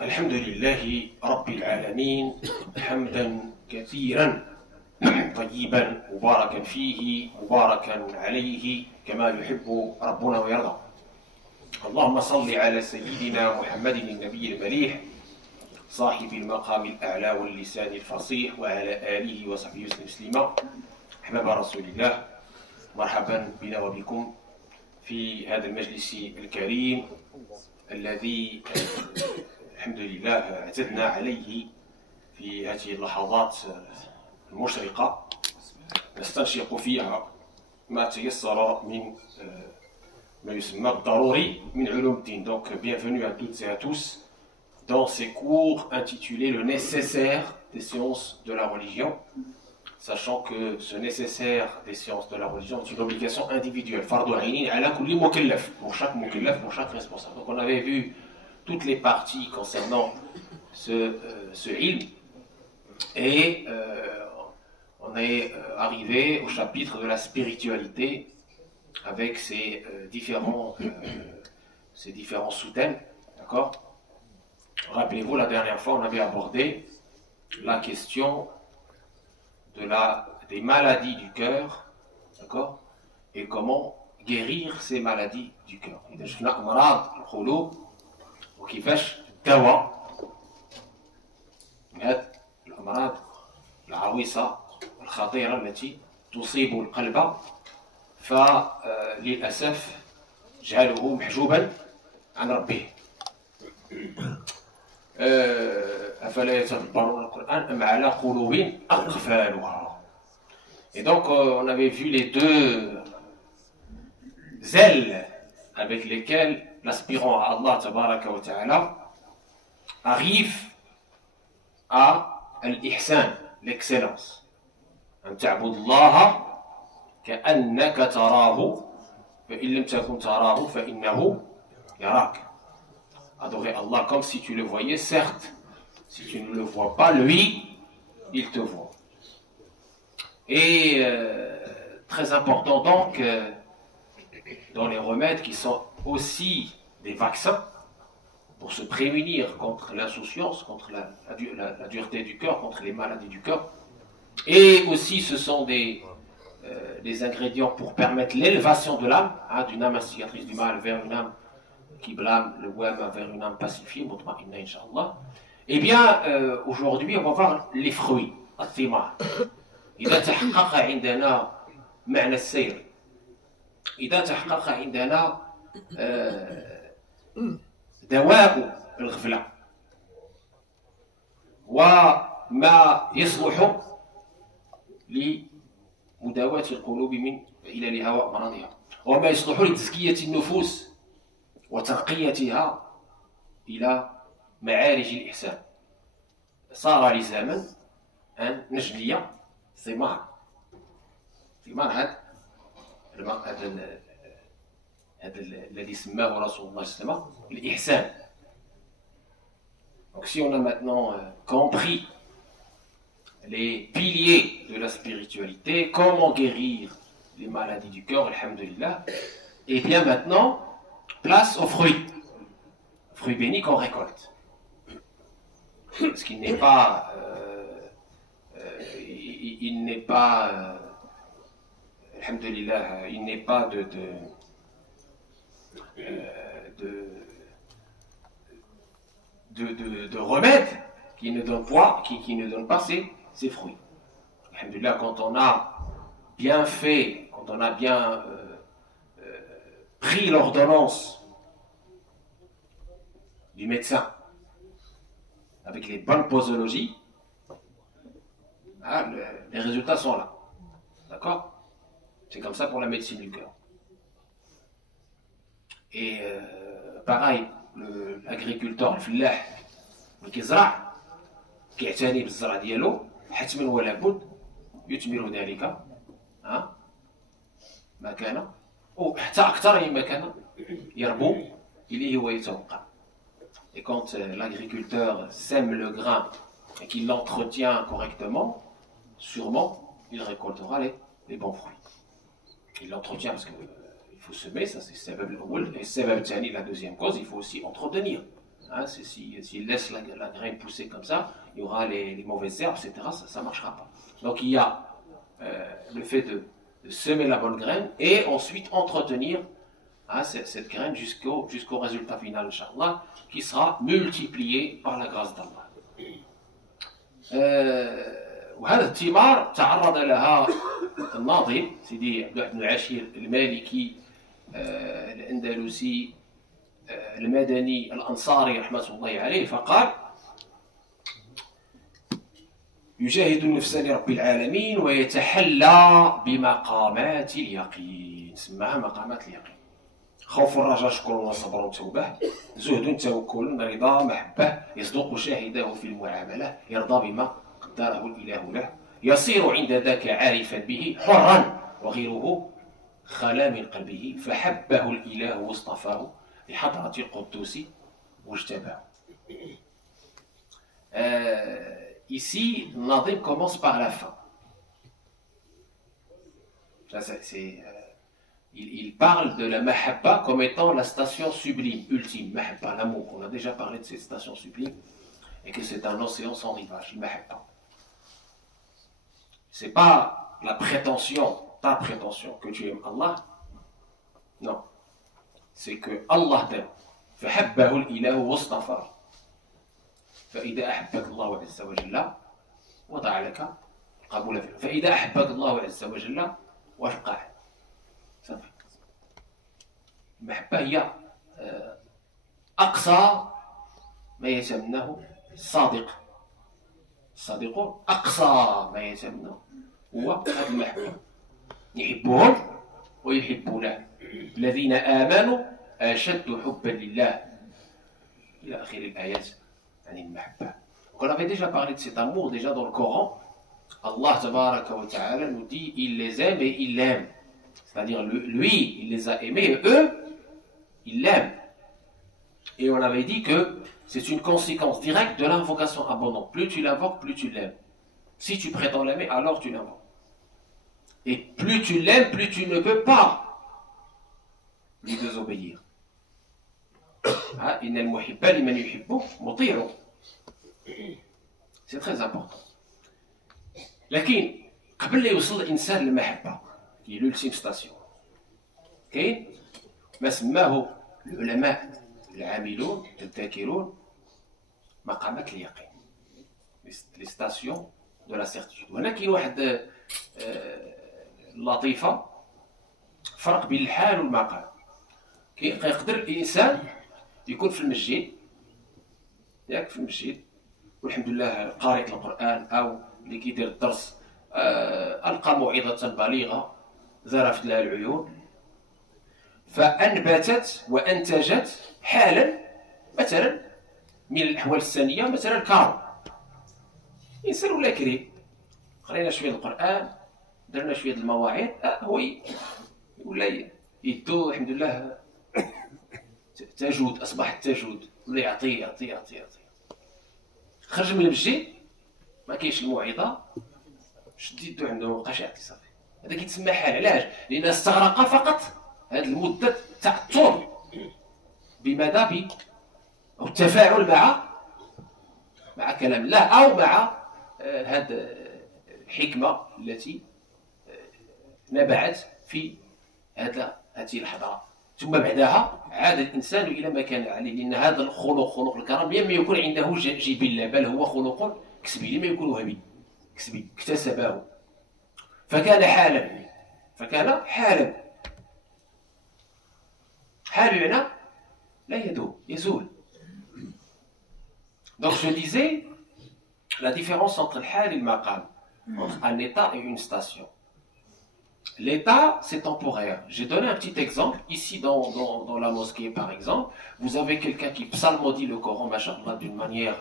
الحمد لله رب العالمين حمدا كثيرا طيبا مباركا فيه مباركا عليه كما يحب ربنا ويرضى. اللهم صل على سيدنا محمد النبي المليح صاحب المقام الأعلى واللسان الفصيح وعلى آله وصحبه وسلم تسليما. أحباب رسول الله، مرحبا بنا وبكم في هذا المجلس الكريم الذي الحمد لله اعتدنا عليه في هذه اللحظات المشرقة نستنشق فيها ما تيسر من ما يسمى بالضروري من علوم الدين. Donc bienvenue à toutes et à tous dans ces cours intitulés Le nécessaire des sciences de la religion, sachant que ce nécessaire des sciences de la religion est une obligation individuelle, fardu aynin ala kulli mukallaf, pour chaque mukallaf, pour chaque responsable. Donc on avait vu toutes les parties concernant ce ilm et on est arrivé au chapitre de la spiritualité avec ses différents sous-thèmes, d'accord? Rappelez-vous, la dernière fois, on avait abordé la question des maladies du cœur, d'accord? Et comment guérir ces maladies du cœur. إذا شفنا أمراض القلوب وكيفاش الدواء من هذه الأمراض العويصة الخطيرة التي تصيب القلب فللأسف جعله محجوبا عن ربه. أفلا يتدبرون القرآن أم على قلوب أقفالها. Et donc on avait vu les deux ailes avec lesquelles l'aspirant à Allah tabaraka wa ta'ala arrive à l'ihsan, l'excellence. أن تعبد الله كأنك تراه فإن لم تكن تراه فإنه يراك. Adorer Allah comme si tu le voyais, certes, si tu ne le vois pas, lui, il te voit. Et très important donc, dans les remèdes qui sont aussi des vaccins pour se prémunir contre l'insouciance, contre la dureté du cœur, contre les maladies du cœur. Et aussi ce sont des ingrédients pour permettre l'élévation de l'âme, d'une âme instigatrice du mal vers une âme qui blâme le wama vers une âme pacifiée, mutma'inna incha'Allah. Eh bien, aujourd'hui, on va voir les fruits, الثمار. إذا تحقق عندنا معنى السير، إذا تحقق عندنا دواء الغفلة وما يصلح لمداواة القلوب من عللها وأمراضها وما يصلح لتزكية النفوس وترقيتها إلى معارج الإحسان، صار لزاما أن نجني ثمار هذا الذي سماه رسول الله صلى الله عليه وسلم الإحسان. Donc si on a maintenant compris les piliers de la spiritualité, comment guérir les maladies du cœur, alhamdulillah, et bien maintenant, place aux fruits bénis qu'on récolte. Parce qu'il n'est pas, alhamdulillah, il n'est pas de remède qui ne donne pas ses fruits. Alhamdulillah, quand on a bien fait, quand on a bien pris l'ordonnance du médecin avec les bonnes posologies, les résultats sont là. D'accord? C'est comme ça pour la médecine du cœur. Et pareil, l'agriculteur, الفلاح اللي كيزرع كيعتني بالزرع ديالو حتما ولا بد يثمر ذلك ما كان وحتى أكثر مما كان يربو إليه ويتوقع. Et quand l'agriculteur sème le grain et qu'il l'entretient correctement, sûrement il récoltera les bons fruits. Il l'entretient parce qu'il faut semer, ça c'est sebab al-awwal, et sebab al-thani, la deuxième cause, il faut aussi entretenir. Hein, s'il laisse la graine pousser comme ça, il y aura les mauvaises herbes, etc. Ça ne marchera pas. Donc il y a le fait de semer la bonne graine et ensuite entretenir cette graine jusqu'au résultat final, Inch'Allah, qui sera multiplié par la grâce d'Allah. وهذا الثمار تعرض لها الناظم سيدي عبد الواحد بن العشير المالكي الأندلسي المدني الأنصاري رحمة الله عليه، فقال: يجاهد النفس لرب العالمين ويتحلى بمقامات اليقين. سماها مقامات اليقين: خوف الرجاء شكر وصبر وتوبة، زهد توكل رضا محبة، يصدق شاهده في المعاملة، يرضى بما قدره الإله له، يصير عند ذاك عارفا به حرا وغيره خلا من قلبه، فحبه الإله واصطفاه لحضرة القدوس واجتباه. Ici, Nadim commence par la fin. Il parle de la mahabba comme étant la station sublime, ultime. Mahabba, l'amour. On a déjà parlé de cette station sublime et que c'est un océan sans rivage. Mahabba. C'est pas la prétention, ta prétention, que tu aimes Allah. Non. C'est que Allah t'aime. فحبه الإله واصطفاه. فإذا أحبك الله عز وجل وضع لك قبول فيه. فإذا أحبك الله عز وجل وفقه. صافي. المحبة هي أقصى ما يتمناه الصادق. الصادقون أقصى ما يتمناه هو هذه المحبة. يحبهم ويحبونه. الذين آمنوا أشد حبا لله إلى آخر الآيات. On avait déjà parlé de cet amour déjà dans le Coran. Allah tabaraka wa ta'ala nous dit il les aime et il l'aime. C'est-à-dire lui, il les a aimés et eux, ils l'aiment. Et on avait dit que c'est une conséquence directe de l'invocation abondante. Plus tu l'invoques, plus tu l'aimes. Si tu prétends l'aimer, alors tu l'invoques. Et plus tu l'aimes, plus tu ne peux pas lui désobéir. C'est très important. لكن قبل لا يوصل الإنسان للمحبة qui est l'ultime station كاين ما سماه العلماء العاملون الذاكرون مقامات اليقين les stations de la certitude. وهنا كاين واحد لطيفة فرق بين الحال والمقام. يقدر الإنسان يكون في المسجد ياك في المسجد والحمد لله قارئ القرآن أو اللي كيدير الدرس ألقى موعظة بليغة ذرفت لها العيون فأنبتت وأنتجت حالا مثلا من الأحوال الثانية مثلا كارم إنسان ولا كريم قرينا شوية القرآن درنا شوية المواعظ هو ولا يدو الحمد لله تجود أصبحت تجود ولا يعطي خرج من المسجد ما كاينش الموعظة شد يدو عنده مابقاش يعطي صافي. هذا كيتسمى حال. علاش؟ لأن استغرق فقط هذه المدة تاع الطول بماذا؟ أو التفاعل مع كلام الله أو مع هذه الحكمة التي نبعت في هذه الحضارة. ثم بعدها عاد الإنسان إلى ما كان عليه لأن هذا الخلق خلق الكرم لم يكن عنده جبلة بل هو خلق كسبي لم يكن وهبي كسبي اكتسبه فكان حالا حال بمعنى لا يدوم يزول. Donc je disais la différence entre le hal et le maqam, entre un état et une station. L'état, c'est temporaire. J'ai donné un petit exemple. Ici, dans la mosquée, par exemple, vous avez quelqu'un qui psalmodie le Coran, machallah, d'une manière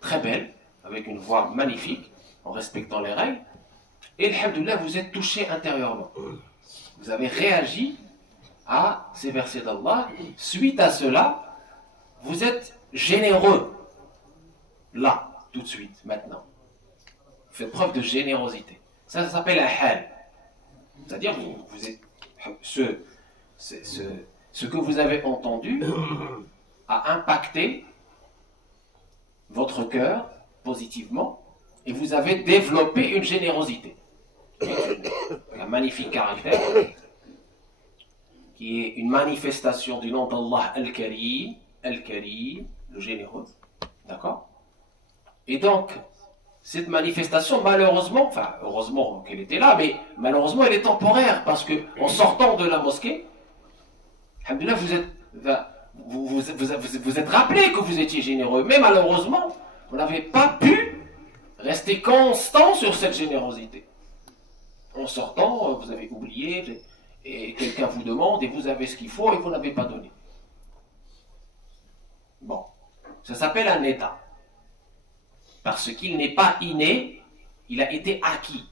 très belle, avec une voix magnifique, en respectant les règles. Et, alhamdoulilah, vous êtes touché intérieurement. Vous avez réagi à ces versets d'Allah. Suite à cela, vous êtes généreux. Là, tout de suite, maintenant. Vous faites preuve de générosité. Ça s'appelle un hal. C'est-à-dire vous êtes, ce que vous avez entendu a impacté votre cœur positivement et vous avez développé une générosité. Un magnifique caractère qui est une manifestation du nom d'Allah Al-Karim, Al-Karim, le généreux. D'accord? Et donc, cette manifestation, malheureusement, enfin, heureusement qu'elle était là, mais malheureusement, elle est temporaire parce que en sortant de la mosquée, alhamdoulilah, vous êtes rappelé que vous étiez généreux, mais malheureusement, vous n'avez pas pu rester constant sur cette générosité. En sortant, vous avez oublié, et quelqu'un vous demande, et vous avez ce qu'il faut, et vous n'avez pas donné. Bon, ça s'appelle un état. Parce qu'il n'est pas inné, il a été acquis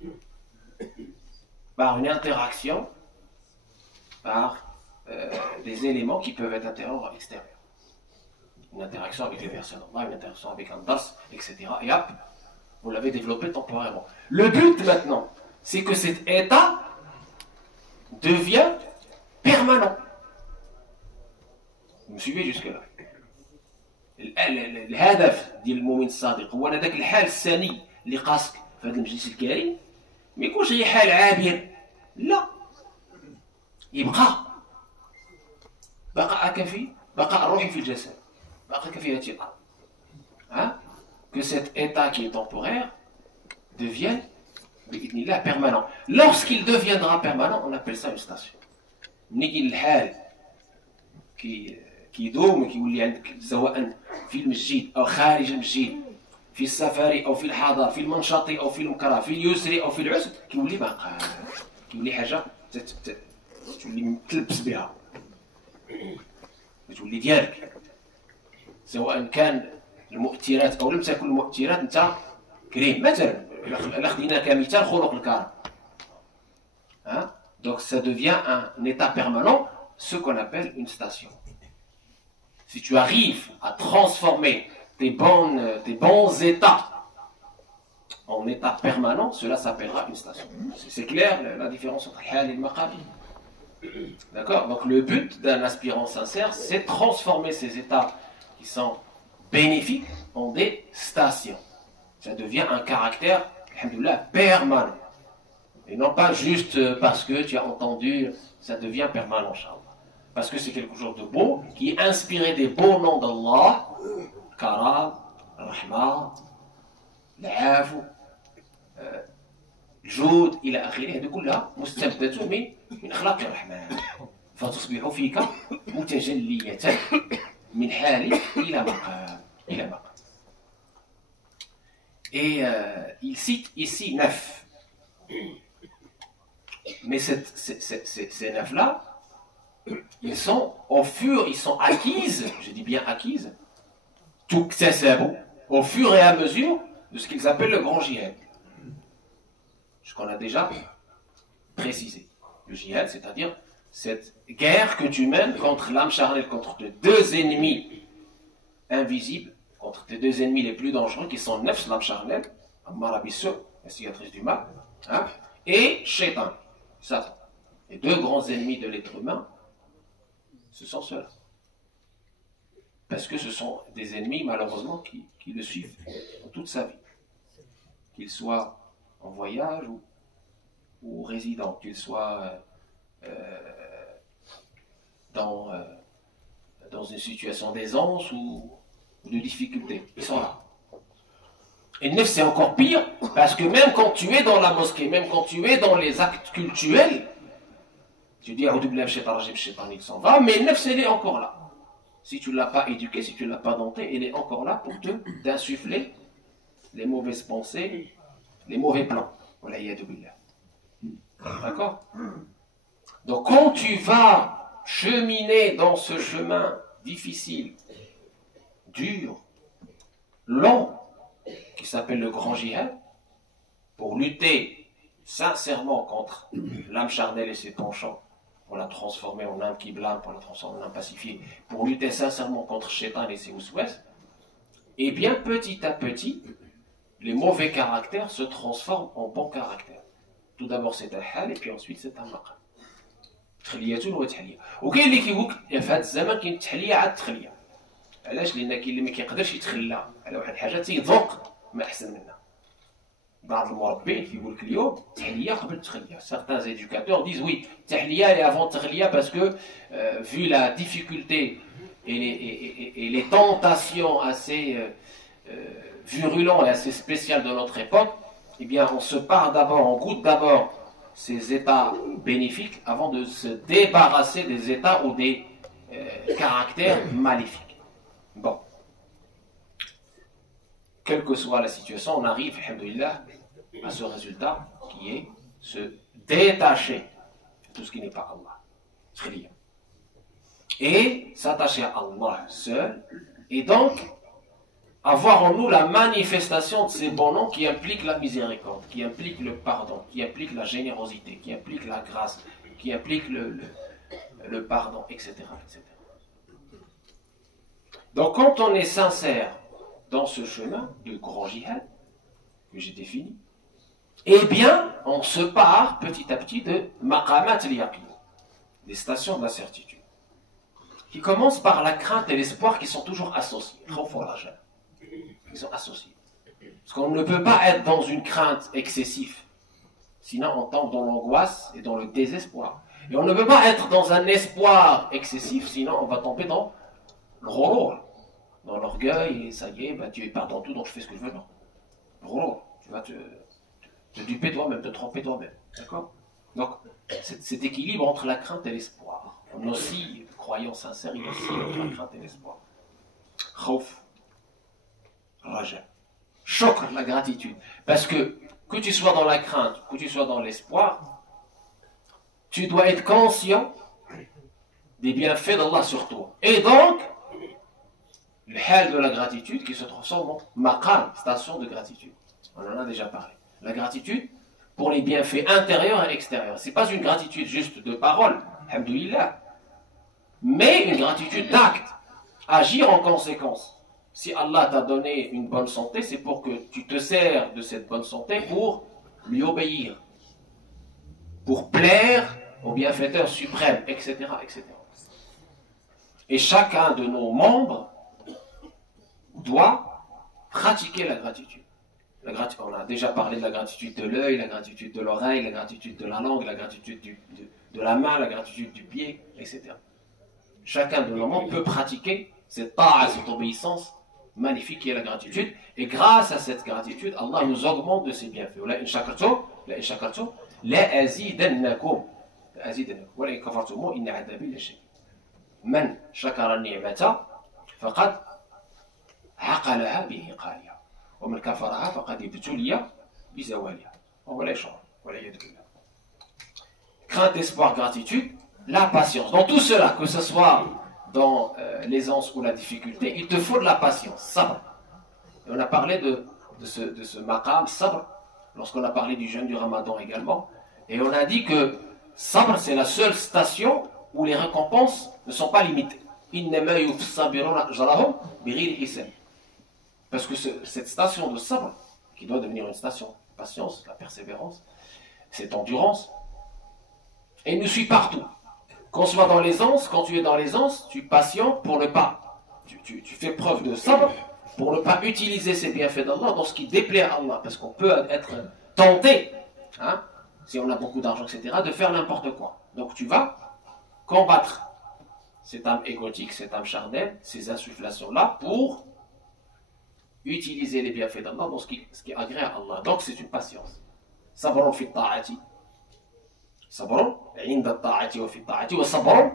par une interaction, par des éléments qui peuvent être intérieurs ou extérieurs. Une interaction avec les personnes, une interaction avec un das, etc. Et hop, vous l'avez développé temporairement. Le but maintenant, c'est que cet état devient permanent. Vous me suivez jusque-là? الهدف ديال المؤمن الصادق هو هذاك الحال الثاني اللي قاسك في هذا المجلس الكريم ما يكونش هي حال عابر لا يبقى بقاءك في بقاء الروح في الجسد بقاءك في هذه الارض que cet état qui est temporaire devienne بإذن الله permanent. Lorsqu'il deviendra permanent, on appelle ça une station. نيجي الحال كيدوم كيولي عندك سواء في المسجد او خارج المسجد في السفر او في الحضر في المنشط او في المكره في اليسر او في العسر كيولي باقا كيولي حاجه تولي تلبس بها تولي ديالك سواء كان المؤثرات او لم تكن المؤثرات انت كريم مثلا الا خدينا كمثال خلق الكرم donc ça devient un état permanent, ce qu'on appelle une station. Si tu arrives à transformer tes bons états en état permanent, cela s'appellera une station. C'est clair la différence entre hal et le maqam? D'accord? Donc le but d'un aspirant sincère, c'est transformer ces états qui sont bénéfiques en des stations. Ça devient un caractère, alhamdoulilah, permanent. Et non pas juste parce que tu as entendu, ça devient permanent, inshallah. Parce que c'est quelque chose de beau, qui est inspiré des beaux noms d'Allah, Karam, Rahma, L'Afu, Joud, إلى آخره. هذه كلها مستمدة من أخلاق الرحمن. فتصبح فيك متجلية من حال إلى مقام. Et il cite ici 9. Mais ces 9-là, ils sont acquises, je dis bien acquises, tout au fur et à mesure de ce qu'ils appellent le grand jihad. Ce qu'on a déjà précisé. Le jihad, c'est-à-dire cette guerre que tu mènes contre l'âme charnelle, contre tes deux ennemis invisibles, contre tes deux ennemis les plus dangereux, qui sont nefs, l'âme charnelle, Ammara Bissou, la cicatrice du mal, et Shaitan, Satan. Les deux grands ennemis de l'être humain, ce sont ceux-là. Parce que ce sont des ennemis, malheureusement, qui le suivent toute sa vie. Qu'ils soient en voyage ou résidents, qu'ils soient dans une situation d'aisance ou de difficulté. Ils sont là. Et neuf, c'est encore pire, parce que même quand tu es dans la mosquée, même quand tu es dans les actes cultuels, tu dis, il s'en va, mais neuf, elle est encore là. Si tu ne l'as pas éduqué, si tu ne l'as pas denté, elle est encore là pour t'insuffler les mauvaises pensées, les mauvais plans. D'accord? Donc quand tu vas cheminer dans ce chemin difficile, dur, long, qui s'appelle le grand jihad, pour lutter sincèrement contre l'âme charnelle et ses penchants, pour la transformer en âme qui blâme, pour la transformer en âme pacifiée, pour lutter sincèrement contre Shaitan et ses ouswes, et bien petit à petit, les mauvais caractères se transforment en bons caractères. Tout d'abord c'est un hal et puis ensuite c'est un maqam. تخلية وتحلية. وكاين اللي كيقول في هذا الزمان كاين التحلية عاد التخلية. علاش؟ لان كاين اللي ما كيقدرش يتخلى على واحد الحاجه تيذوق ما احسن منها. بعض المربين كيقول لك اليوم التحليه قبل التخليه. Certains éducateurs disent oui, التحليه est avant التخليه parce que vu la difficulté et les tentations assez virulentes et assez spéciales de notre époque, eh bien on se part d'abord, on goûte d'abord ces états bénéfiques avant de se débarrasser des états ou des caractères maléfiques. Bon. Quelle que soit la situation, on arrive, alhamdoulilah, à ce résultat qui est se détacher de tout ce qui n'est pas Allah. Et s'attacher à Allah seul, et donc avoir en nous la manifestation de ces bons noms qui impliquent la miséricorde, qui impliquent le pardon, qui impliquent la générosité, qui impliquent la grâce, qui impliquent le pardon, etc., etc. Donc quand on est sincère dans ce chemin du grand jihad que j'ai défini, eh bien, on se part petit à petit de maqamat al-yaqin, des stations de la certitude, qui commencent par la crainte et l'espoir qui sont toujours associés. Ils sont associés. Parce qu'on ne peut pas être dans une crainte excessive, sinon on tombe dans l'angoisse et dans le désespoir. Et on ne peut pas être dans un espoir excessif, sinon on va tomber dans le ghurur, dans l'orgueil, et ça y est, bah, Dieu est pardon tout, donc je fais ce que je veux. Non. Ghurur, tu vas te duper toi-même, te tromper toi-même. D'accord? Donc, cet équilibre entre la crainte et l'espoir. On oscille, croyant sincère, il oscille entre la crainte et l'espoir. Khawf, raja. Shukr, la gratitude. Parce que tu sois dans la crainte, que tu sois dans l'espoir, tu dois être conscient des bienfaits d'Allah sur toi. Et donc, le hal de la gratitude qui se transforme en maqam, station de gratitude. On en a déjà parlé. La gratitude pour les bienfaits intérieurs et extérieurs. Ce n'est pas une gratitude juste de parole, alhamdoulilah, mais une gratitude d'acte. Agir en conséquence. Si Allah t'a donné une bonne santé, c'est pour que tu te sers de cette bonne santé pour lui obéir, pour plaire au bienfaiteur suprême, etc., etc. Et chacun de nos membres doit pratiquer la gratitude. On a déjà parlé de la gratitude de l'œil, la gratitude de l'oreille, la gratitude de la langue, la gratitude de la main, la gratitude du pied, etc. Chacun de nos membres peut pratiquer cette ta'a, cette obéissance magnifique qui est la gratitude. Et grâce à cette gratitude, Allah nous augmente de ses bienfaits. La in shakartum, la azidannakum. Wa la in kafartum, inna adabi la shadid. Man shakara ni'mata, faqad عقلها بإقالها ومن كفرها فقد ابتلي بزوالها وهو لا يشعر والعياذ بالله. Crainte, espoir, gratitude, la patience. Dans tout cela, que ce soit dans l'aisance ou la difficulté, il te faut de la patience, sabr. Et on a parlé de ce maqam, sabr, lorsqu'on a parlé du jeûne du Ramadan également. Et on a dit que sabr, c'est la seule station où les récompenses ne sont pas limitées. إنما يوفى الصابرون أجرهم بغير حساب. Parce que cette station de sabr, qui doit devenir une station de patience, la persévérance, cette endurance, elle nous suit partout. Qu'on soit dans l'aisance, quand tu es dans l'aisance, tu patientes pour ne pas. Tu fais preuve de sabr pour ne pas utiliser ces bienfaits d'Allah dans ce qui déplaît à Allah. Parce qu'on peut être tenté, hein, si on a beaucoup d'argent, etc., de faire n'importe quoi. Donc tu vas combattre cette âme égotique, cette âme charnelle, ces insufflations-là pour utiliser les bienfaits d'Allah dans ce qui agrée à Allah. Donc c'est une patience. Sabrun fi ta'ati. Sabrun inda ta'ati wa fi ta'ati wa sabrun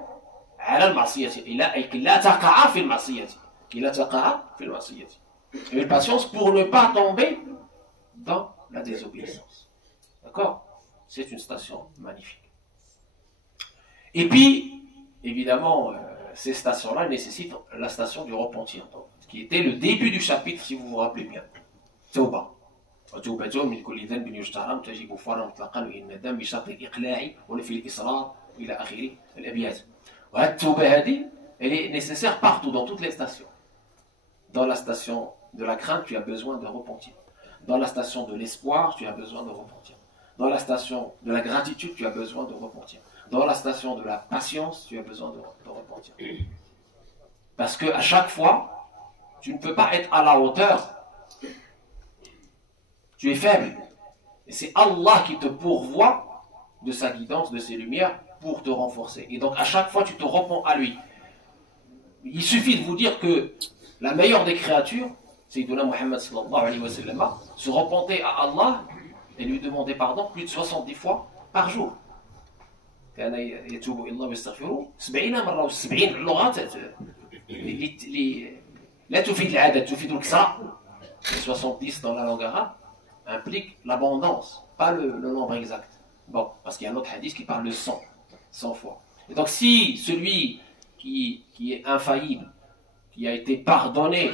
ala al-ma'siyati. La taqa'a fi al-ma'siyati. La taqa'a fi al-ma'siyati. Une patience pour ne pas tomber dans la désobéissance. D'accord? C'est une station magnifique. Et puis, évidemment, ces stations-là nécessitent la station du repentir, donc, qui était le début du chapitre, si vous vous rappelez bien. Tawba. وتوبة من كل ذنب يجترم تجب فرا مطلقا والندم بشرط الإقلاع ونفي الإصرار إلى آخر الأبيات. وهذه التوبة هذه elle est nécessaire partout, dans toutes les stations. Dans la station de la crainte, tu as besoin de repentir. Dans la station de l'espoir, tu as besoin de repentir. Dans la station de la gratitude, tu as besoin de repentir. Dans la station de la patience, tu as besoin de repentir. Parce qu'à chaque fois, tu ne peux pas être à la hauteur. Tu es faible. Et c'est Allah qui te pourvoit de sa guidance, de ses lumières, pour te renforcer. Et donc à chaque fois, tu te repens à lui. Il suffit de vous dire que la meilleure des créatures, Sayyiduna Muhammad sallallahu alayhi wa sallam, se repentait à Allah et lui demandait pardon plus de 70 fois par jour. كان يتوب إلى الله ويستغفره 70 مرة و70 اللغات لا تفيد العدد تفيد الكسرة. 70 dans la langue arabe implique l'abondance, pas le nombre exact. Bon, parce qu'il y a un autre hadith qui parle de 100 fois. Et donc si celui qui est infaillible, qui a été pardonné,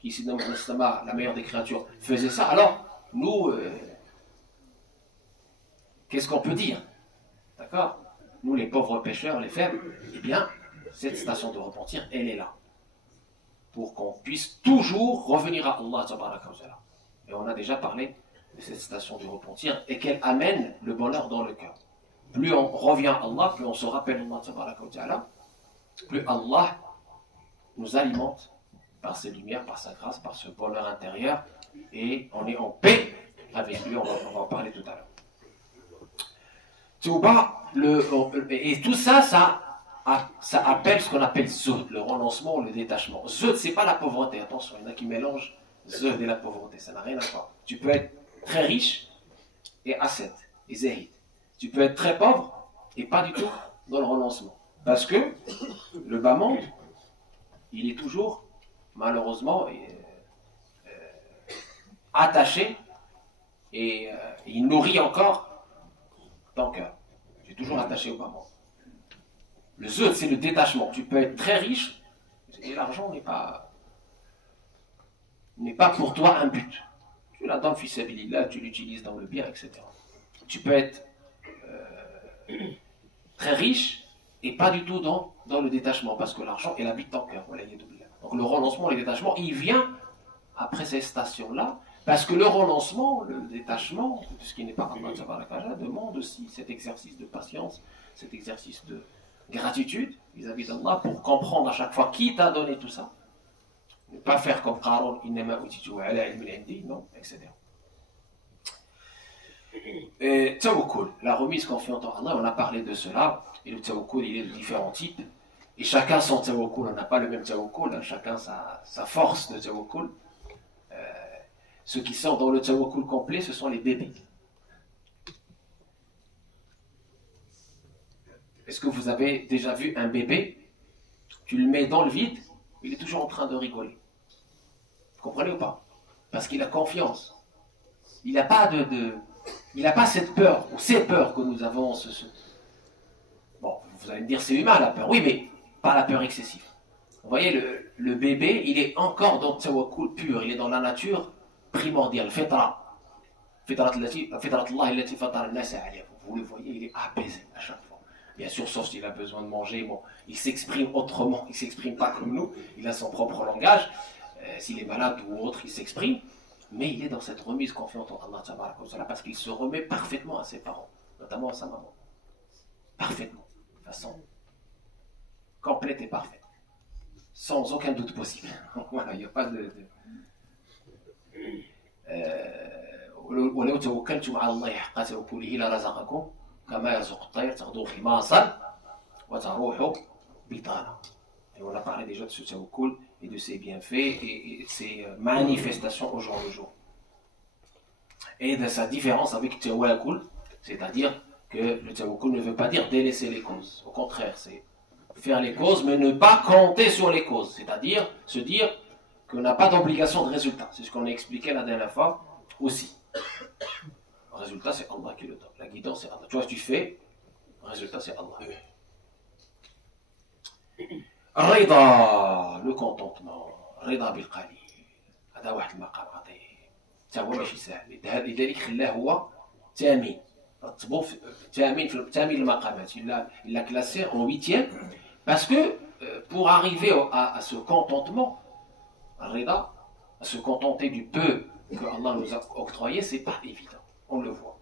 qui est la meilleure des créatures, faisait ça, alors nous, qu'est-ce qu'on peut dire? D'accord? Nous, les pauvres pécheurs, les faibles, eh bien, cette station de repentir, elle est là. Pour qu'on puisse toujours revenir à Allah. Et on a déjà parlé de cette station de repentir et qu'elle amène le bonheur dans le cœur. Plus on revient à Allah, plus on se rappelle Allah, plus Allah nous alimente par ses lumières, par sa grâce, par ce bonheur intérieur, et on est en paix avec lui. On va en parler tout à l'heure. Et tout ça, ça appelle ce qu'on appelle zuhd, le renoncement ou le détachement. Zuhd, c'est pas la pauvreté, attention, il y en a qui mélangent zuhd et la pauvreté, ça n'a rien à voir. Tu peux être très riche et ascète, et zahid. Tu peux être très pauvre et pas du tout dans le renoncement. Parce que le bas monde, il est toujours, malheureusement, attaché et il nourrit encore ton cœur. Tu es toujours attaché au bas monde. Le zuhd, c'est le détachement. Tu peux être très riche et l'argent n'est pas pour toi un but. Tu l'as dans le fils sabilillah, tu l'utilises dans le bien, etc. Tu peux être très riche et pas du tout dans le détachement, parce que l'argent, il habite ton cœur. Donc le renoncement, le détachement, il vient après ces stations-là, parce que le renoncement, le détachement, de ce qui n'est pas Allah, demande aussi cet exercice de patience, cet exercice de gratitude vis-à-vis d'Allah pour comprendre à chaque fois qui t'a donné tout ça. Ne pas faire comme Qarun, non, etc. Et tawakkul, la remise confiante en Allah, on a parlé de cela. Et le tawakkul, il est de différents types. Et chacun son tawakkul, on n'a pas le même tawakkul, hein, chacun sa force de tawakkul. Ceux qui sont dans le tawakkul complet, ce sont les bébés. Est-ce que vous avez déjà vu un bébé? Tu le mets dans le vide, il est toujours en train de rigoler. Vous comprenez ou pas? Parce qu'il a confiance. Il n'a pas il n'a pas cette peur, ou ces peurs que nous avons. Bon, vous allez me dire, c'est humain la peur. Oui, mais pas la peur excessive. Vous voyez, le bébé, il est encore dans le tawakkul pur, il est dans la nature primordiale, fitra. Fitrat Allah allati fatara an-nas alayha. Vous le voyez, il est apaisé à chaque fois. Bien sûr, sauf s'il a besoin de manger, bon, il s'exprime autrement, il ne s'exprime pas comme nous, il a son propre langage. S'il est malade ou autre, il s'exprime. Mais il est dans cette remise confiante en Allah parce qu'il se remet parfaitement à ses parents, notamment à sa maman. Parfaitement, de façon complète et parfaite. Sans aucun doute possible. Voilà, il n'y a pas de... ولو توكلتم على الله حق توكله لرزقكم كما يرزق الطير تغدو خماصا وتروح بطانا. Et on a parlé déjà de ce tawakkul et de ses bienfaits et de ses manifestations au jour le jour. Et de sa différence avec tawakkul, c'est-à-dire que le tawakkul ne veut pas dire délaisser les causes. Au contraire, c'est faire les causes mais ne pas compter sur les causes. C'est-à-dire se dire qu'on n'a pas d'obligation de résultat. C'est ce qu'on a expliqué la dernière fois aussi. Le résultat, c'est Allah qui le donne. La guidance, c'est Allah. Tu vois, tu fais, le résultat, c'est Allah. الرضا le contentement رضا بالقليل هذا واحد المقام عظيم حتى هو ماشي سهل لذلك خلاه هو ثامن رتبوه ثامن المقامات il l'a classé en 8e parce que pour arriver à ce contentement الرضا à se contenter du peu que Allah nous a octroyé, c'est pas évident, on le voit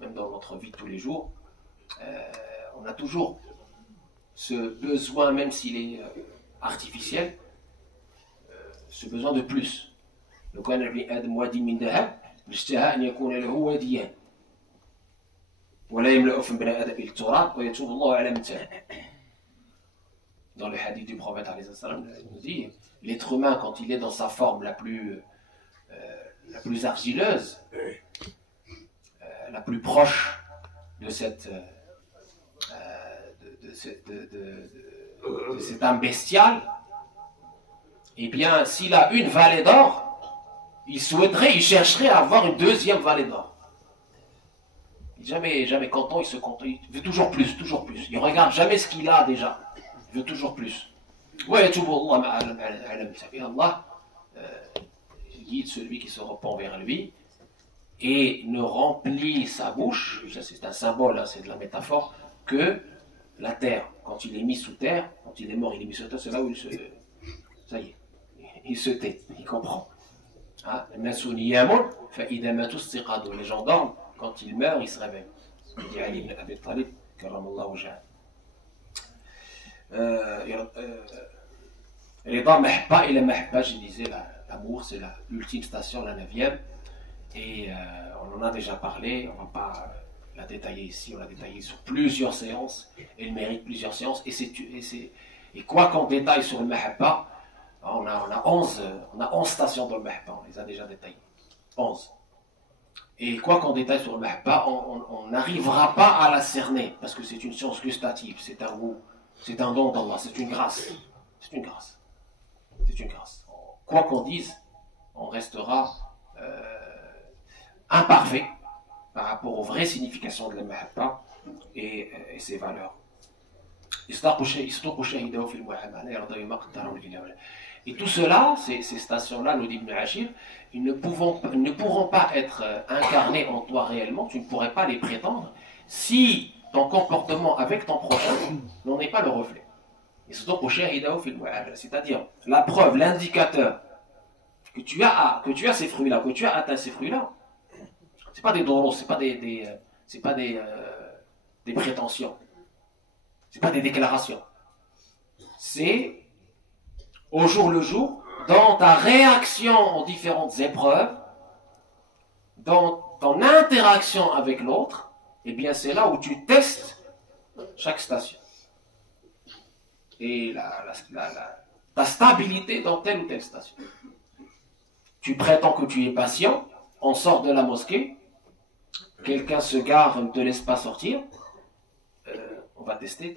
même dans notre vie de tous les jours. On a toujours ce besoin, même s'il est artificiel, ce besoin de plus. لو كان لابن آدم واد من ذهب اشتهى أن يكون له واديان ولا يملأ فم ابن آدم التراب ويتوب الله على من تاب. Dans le hadith du prophète alayhi salam, il nous dit l'être humain quand il est dans sa forme la plus argileuse, la plus proche de cette de cette âme bestiale, eh bien s'il a une vallée d'or, il chercherait à avoir une deuxième vallée d'or. Jamais content, il se contente, il veut toujours plus. Il ne regarde jamais ce qu'il a déjà. Il veut toujours plus. Allah guide celui qui se repent vers lui et ne remplit sa bouche, ça c'est un symbole, hein, c'est de la métaphore, que la terre. Quand il est mis sous terre, quand il est mort, il est mis sous terre, c'est là où ça y est, il se tait, il comprend. Les gens dorment, quand ils meurent, ils se réveillent. Il dit Ali ibn Abi Talib, karamallahu wajhahu. Rida mahba ila mahba, je disais, l'amour c'est l'ultime station, la 9e, et on en a déjà parlé, on ne va pas la détailler ici, on l'a détaillé sur plusieurs séances, elle mérite plusieurs séances, et quoi qu'on détaille sur le mahba, on a 11 stations dans le mahba, on les a déjà détaillées, 11. Et quoi qu'on détaille sur le mahba, on n'arrivera pas à la cerner, parce que c'est une science gustative, c'est un goût, c'est un don d'Allah, c'est une grâce. C'est une grâce. C'est une grâce. Quoi qu'on dise, on restera imparfait par rapport aux vraies significations de la mahabba et ses valeurs. Et tout cela, ces stations-là, nous dit Ibn Ashir, ils ne pourront pas être incarnés en toi réellement, tu ne pourrais pas les prétendre, si ton comportement avec ton prochain n'en est pas le reflet. C'est-à-dire la preuve, l'indicateur que tu as ces fruits-là, que tu as atteint ces fruits-là, c'est pas des doros, c'est pas des prétentions, c'est pas des déclarations. C'est au jour le jour, dans ta réaction aux différentes épreuves, dans ton interaction avec l'autre, eh bien c'est là où tu testes chaque station. Et ta stabilité dans telle ou telle station. Tu prétends que tu es patient, on sort de la mosquée, quelqu'un se gare, ne te laisse pas sortir, on va tester,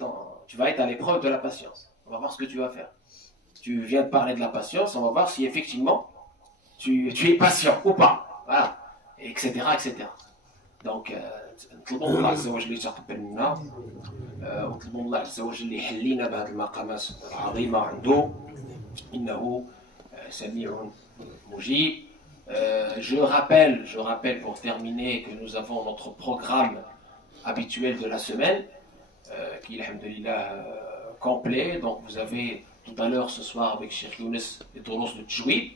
tu vas être à l'épreuve de la patience. On va voir ce que tu vas faire. Tu viens de parler de la patience, on va voir si effectivement tu es patient ou pas. Voilà, etc. etc. Donc, نطلبوا الله عز وجل يتقبل منا ونطلبوا الله عز وجل يحل لنا بهذه المقامات العظيمة عنده إنه سميع مجيب. Je rappelle pour terminer que nous avons notre programme habituel de la semaine qui est alhamdoulilah complet. Donc vous avez tout à l'heure ce soir avec Cheikh Younes les Toulouse de Tchouib.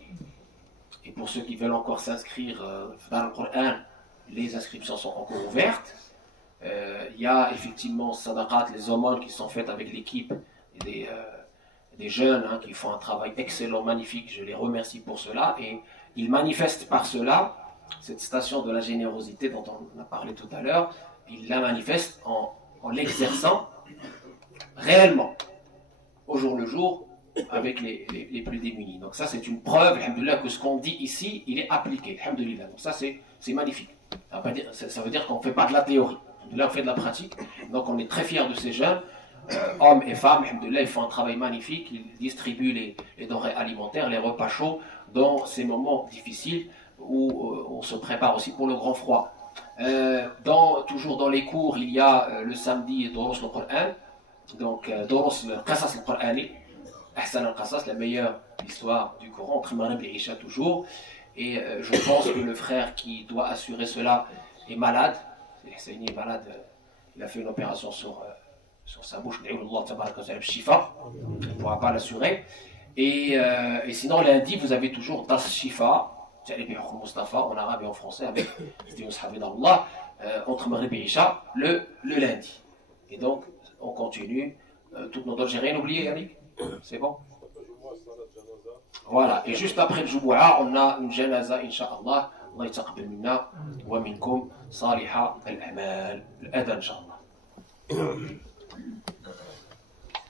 Et pour ceux qui veulent encore s'inscrire dans le Coran, les inscriptions sont encore ouvertes. Il y a effectivement sadaqat, les aumônes qui sont faites avec l'équipe des jeunes qui font un travail excellent, magnifique. Je les remercie pour cela. Et ils manifestent par cela cette station de la générosité dont on a parlé tout à l'heure. Ils la manifestent en l'exerçant réellement, au jour le jour, avec les plus démunis. Donc ça, c'est une preuve, alhamdoulilah, que ce qu'on dit ici, il est appliqué, alhamdoulilah. Donc ça, c'est magnifique. Ça veut dire qu'on ne fait pas de la théorie. Là, on fait de la pratique. Donc, on est très fiers de ces jeunes, hommes et femmes. Alhamdoulilah, ils font un travail magnifique. Ils distribuent les denrées alimentaires, les repas chauds dans ces moments difficiles où on se prépare aussi pour le grand froid. Toujours dans les cours, il y a le samedi Doros le Coran. Donc, Doros le Qasas le Qur'ani. Ahsan al-Qasas, la meilleure histoire du Coran, entre Maghrib et Isha toujours. Et je pense que le frère qui doit assurer cela est malade. Il est malade. Il a fait une opération sur sa bouche. Il ne pourra pas l'assurer. Et sinon, lundi, vous avez toujours Das Shifa, en arabe et en français, avec entre Maghrib et Isha, le lundi. Et donc, on continue. Toutes nos doses. J'ai rien oublié, Yannick? C'est bon? Voilà, et juste après le Jumu'ah, on a une janaza, Inch'Allah. Allah yataqabbal minna wa minkum salihah al-a'mal. Al-adhan, Inch'Allah.